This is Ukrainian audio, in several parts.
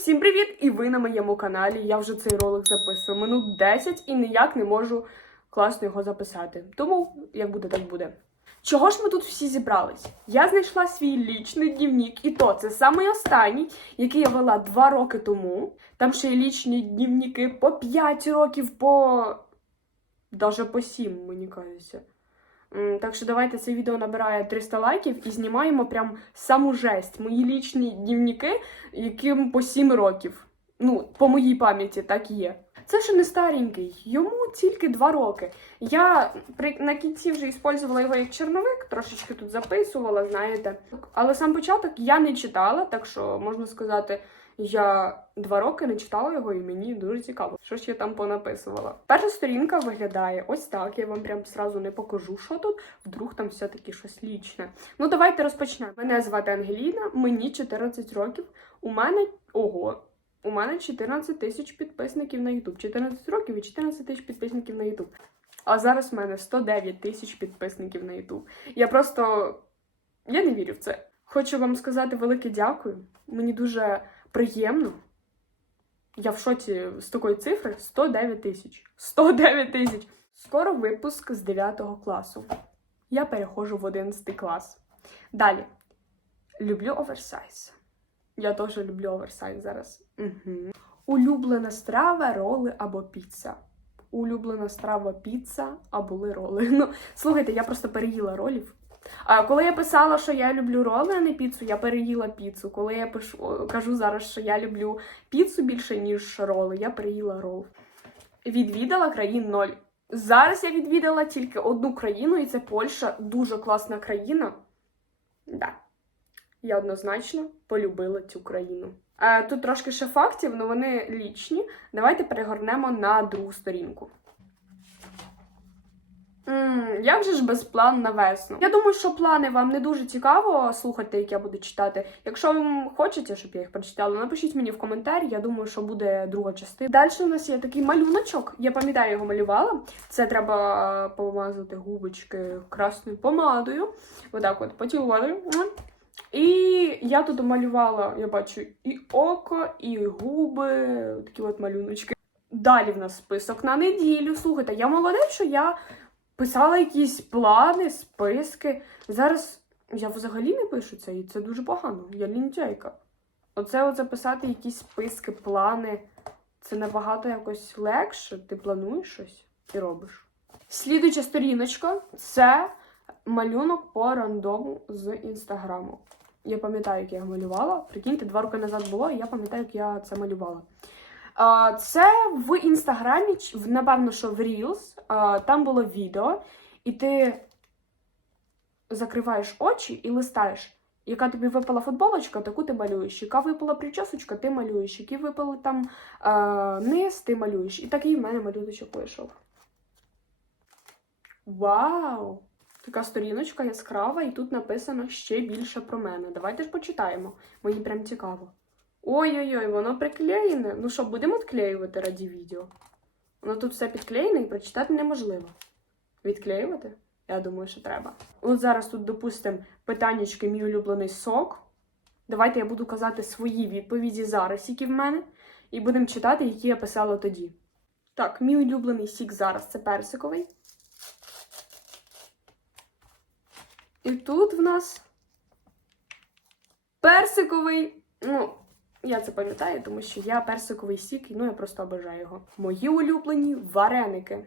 Всім привіт! І ви на моєму каналі. Я вже цей ролик записую минут 10 і ніяк не можу класно його записати. Тому, як буде, так буде. Чого ж ми тут всі зібрались? Я знайшла свій лічний дневник, і то це самий останній, який я вела 2 роки тому. Там ще є лічні дневники по 5 років, по. Даже по 7, мені кажеться. Так що давайте це відео набирає 300 лайків і знімаємо прям саму жесть. Мої лічні дневники, яким по 7 років. Ну, по моїй пам'яті так і є. Це ще не старенький, йому тільки 2 роки. Я при на кінці вже використовувала його як черновик, трошечки тут записувала, знаєте. Але сам початок я не читала, так що можна сказати, я два роки не читала його, і мені дуже цікаво, що ж я там понаписувала. Перша сторінка виглядає ось так. Я вам прям сразу не покажу, що тут. Вдруг там все-таки щось лічне. Ну, давайте розпочнемо. Мене звати Ангеліна, мені 14 років. У мене ого. У мене 14 тисяч підписників на YouTube. 14 років і 14 тисяч підписників на YouTube. А зараз в мене 109 тисяч підписників на YouTube. Я просто я не вірю в це. Хочу вам сказати велике дякую. Мені дуже приємно. Я в шоці з такої цифри 109 тисяч. 109 тисяч. Скоро випуск з 9 класу. Я переходжу в 11 клас. Далі. Люблю оверсайз. Я теж люблю оверсайз зараз. Угу. Улюблена страва, роли або піца. Улюблена страва піца, а були роли. Ну, слухайте, я просто переїла ролів. А коли я писала, що я люблю роли, а не піцу, я переїла піцу. Коли я пишу, кажу зараз, що я люблю піцу більше, ніж роли, я переїла рол. Відвідала країн ноль. Зараз я відвідала тільки одну країну, і це Польща. Дуже класна країна. Да. Я однозначно полюбила цю країну. Е, тут трошки ще фактів, але вони лічні. Давайте перегорнемо на другу сторінку. Як же ж без план на весну? Я думаю, що плани вам не дуже цікаво слухати, як я буду читати. Якщо вам хочеться, щоб я їх прочитала, напишіть мені в коментарі. Я думаю, що буде друга частина. Далі у нас є такий малюночок. Я пам'ятаю, його малювала. Це треба помазати губочки красною помадою. Отак от поцілувати. І я тут малювала, я бачу, і око, і губи, такі от малюночки. Далі в нас список на неділю. Слухайте, я молодець, що я писала якісь плани, списки. Зараз я взагалі не пишу це, і це дуже погано. Я лінтяйка. Оце от записати якісь списки, плани. Це набагато якось легше. Ти плануєш щось і робиш. Слідуюча сторіночка це малюнок по рандому з інстаграму. Я пам'ятаю, як я його малювала. Прикиньте, два роки назад було, і я пам'ятаю, як я це малювала. Це в інстаграмі, напевно, що в Reels, там було відео, і ти закриваєш очі і листаєш. Яка тобі випала футболочка, таку ти малюєш. Яка випала причосочка, ти малюєш. Які випали там низ, ти малюєш. І такий в мене малюночок вийшов. Вау! Така сторіночка яскрава, і тут написано ще більше про мене. Давайте ж почитаємо. Мені прям цікаво. Ой-ой-ой, воно приклеєне. Ну що, будемо відклеювати раді відео? Воно тут все підклеєне і прочитати неможливо. Відклеювати? Я думаю, що треба. От зараз тут, допустимо, питаннячки мій улюблений сок. Давайте я буду казати свої відповіді зараз, які в мене, і будемо читати, які я писала тоді. Так, мій улюблений сік зараз це персиковий. І тут в нас персиковий. Ну, я це пам'ятаю, тому що я персиковий сік, ну я просто обожаю його. Мої улюблені вареники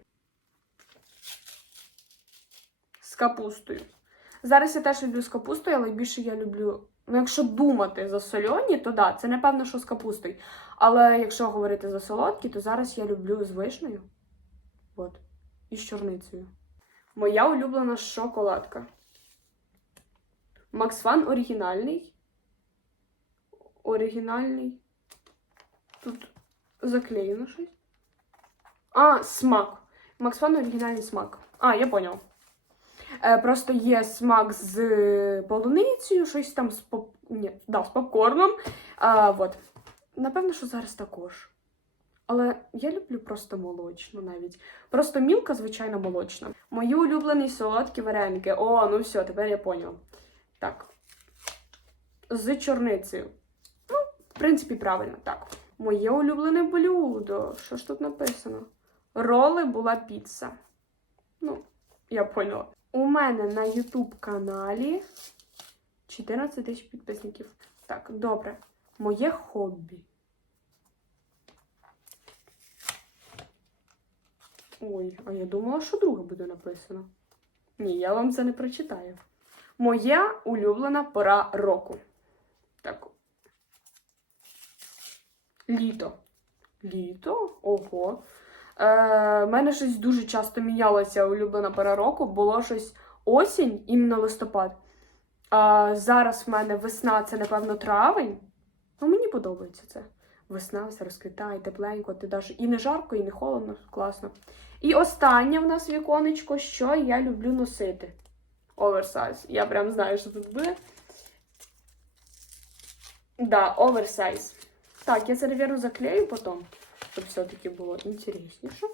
з капустою. Зараз я теж люблю з капустою, але більше я люблю. Ну, якщо думати за сольоні, то да, це напевно, що з капустою. Але якщо говорити за солодкі, то зараз я люблю з вишнею. От. І з чорницею. Моя улюблена шоколадка. Макс Фан оригінальний. Оригінальний. Тут заклеєно щось. А, смак. Макс Фан оригінальний смак. А, я поняв. Е, просто є смак з полуницею, щось там з поп... Ні, да, з попкорном. А, вот. Напевно, що зараз також. Але я люблю просто молочну навіть. Просто мілка, звичайно, молочна. Мої улюблені солодкі вареники. О, ну все, тепер я поняв. Так. З чорницею. Принципі, правильно. Так. Моє улюблене блюдо. Що ж тут написано? Роли була піца. Ну, я поняла. У мене на YouTube каналі 14 тисяч підписників. Так, добре. Моє хобі. Ой, а я думала, що друге буде написано. Ні, я вам це не прочитаю. Моя улюблена пора року. Так. Літо. Літо? Ого. Е, мене щось дуже часто мінялася улюблена пора року. Було щось осінь, іменно листопад. А зараз в мене весна, це, напевно, травень. Ну, мені подобається це. Весна все розквітає, тепленько, ти даже і не жарко, і не холодно, класно. І останнє в нас віконечко, що я люблю носити. Оверсайз. Я прям знаю, що тут буде. Да, оверсайз. Так, я наверное, заклею потім, щоб все-таки було інтересніше.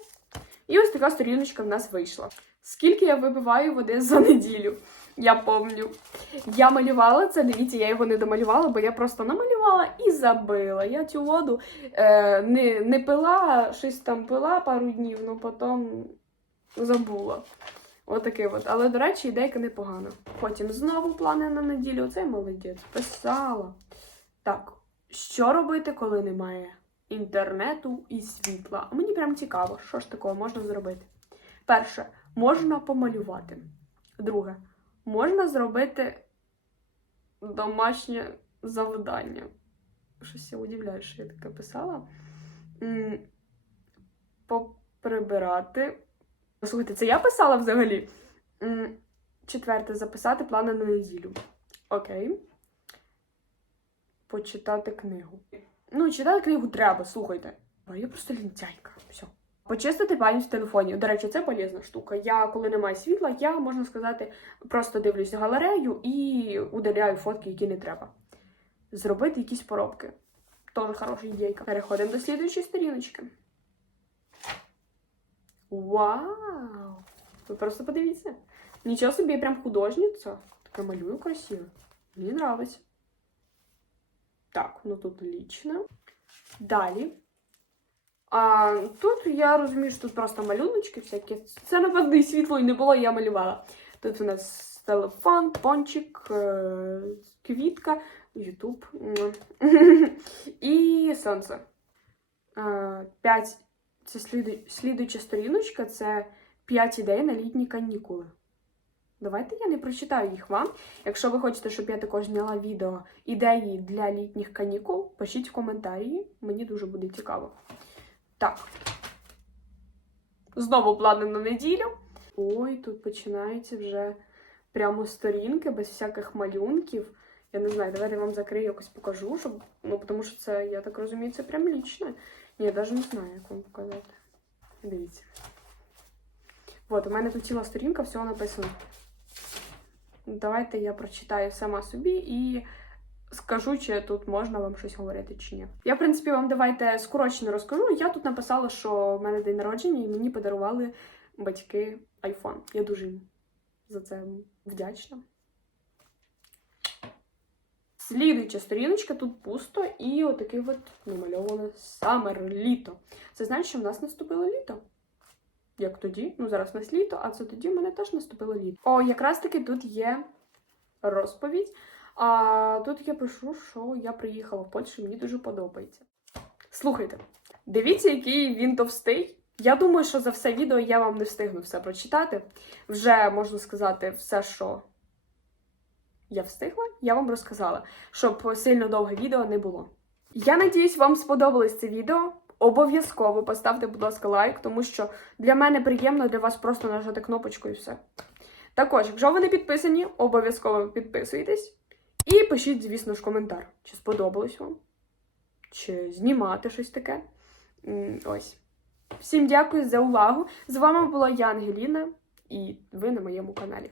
І ось така сторіночка в нас вийшла. Скільки я випиваю води за неділю? Я помню. Я малювала це, дивіться, я його не домалювала, бо я просто намалювала і забила. Я цю воду е, не, не пила, щось там пила пару днів, ну потім забула. Отаке от. Але, до речі, ідейка непогана. Потім знову плани на неділю. Це молодець. Писала. Так, що робити, коли немає інтернету і світла? А мені прям цікаво, що ж такого можна зробити. Перше, можна помалювати. Друге, можна зробити домашнє завдання. Щось я удивляю, що я таке писала. Поприбирати. Слухайте, це я писала взагалі. Четверте, записати плани на неділю. Окей. Почитати книгу. Ну, читати книгу треба, слухайте. А я просто лінтяйка. Все. Почистити пам'ять в телефоні. До речі, це полезна штука. Я, коли немає світла, я, можна сказати, просто дивлюся галерею і удаляю фотки, які не треба. Зробити якісь поробки. Тоже хороша ідейка. Переходимо до слідуючої сторіночки. Вау! Ви просто подивіться. Нічого собі, я прям художниця. Таке малюю красиво. Мені нравиться. Так, ну тут лічно. Далі. А тут я розумію, що тут просто малюночки всякі. Це, напевно, і світло і не було, я малювала. Тут у нас телефон, пончик, е, квітка, Ютуб і сонце. Е, П'ять. Це сліду... слідуюча сторіночка це 5 ідей на літні канікули. Давайте я не прочитаю їх вам. Якщо ви хочете, щоб я також зняла відео ідеї для літніх канікул, пишіть в коментарі. Мені дуже буде цікаво. Так. Знову плани на неділю. Ой, тут починаються вже прямо сторінки без всяких малюнків. Я не знаю, давайте я вам закрию, якось покажу, щоб. Ну, тому що це, я так розумію, це прям лічне. Ні, я навіть не знаю, як вам показати. Дивіться. От, у мене тут ціла сторінка, всього написано. Давайте я прочитаю сама собі і скажу, чи тут можна вам щось говорити чи ні. Я, в принципі, вам давайте скорочено розкажу. Я тут написала, що в мене день народження, і мені подарували батьки iPhone. Я дуже їм за це вдячна. Слідуюча сторіночка, тут пусто, і отакий от намальоване Summer, літо. Це значить, що в нас наступило літо. Як тоді? Ну, зараз у нас літо, а це тоді в мене теж наступило літо. О, якраз таки тут є розповідь. А тут я пишу, що я приїхала в Польщу, мені дуже подобається. Слухайте, дивіться, який він товстий. Я думаю, що за все відео я вам не встигну все прочитати. Вже можна сказати, все, що я встигла, я вам розказала, щоб сильно довге відео не було. Я надіюсь, вам сподобалось це відео. Обов'язково поставте, будь ласка, лайк, тому що для мене приємно для вас просто нажати кнопочку і все. Також, якщо ви не підписані, обов'язково підписуйтесь. І пишіть, звісно ж, коментар, чи сподобалось вам, чи знімати щось таке. Ось. Всім дякую за увагу. З вами була я, Ангеліна, і ви на моєму каналі.